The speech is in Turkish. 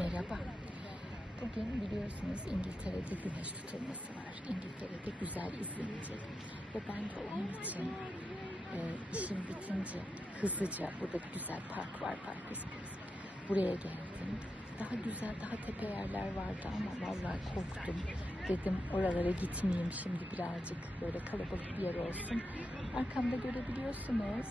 Merhaba. Bugün biliyorsunuz İngiltere'de güneş tutulması var. İngiltere'de güzel izlenecek. Ve ben de onun için işim bitince hızlıca, burada bir güzel park var, Parkus. Buraya geldim. Daha güzel, daha tepe yerler vardı ama vallahi korktum. Dedim oralara gitmeyeyim şimdi, birazcık böyle kalabalık bir yer olsun. Arkamda görebiliyorsunuz.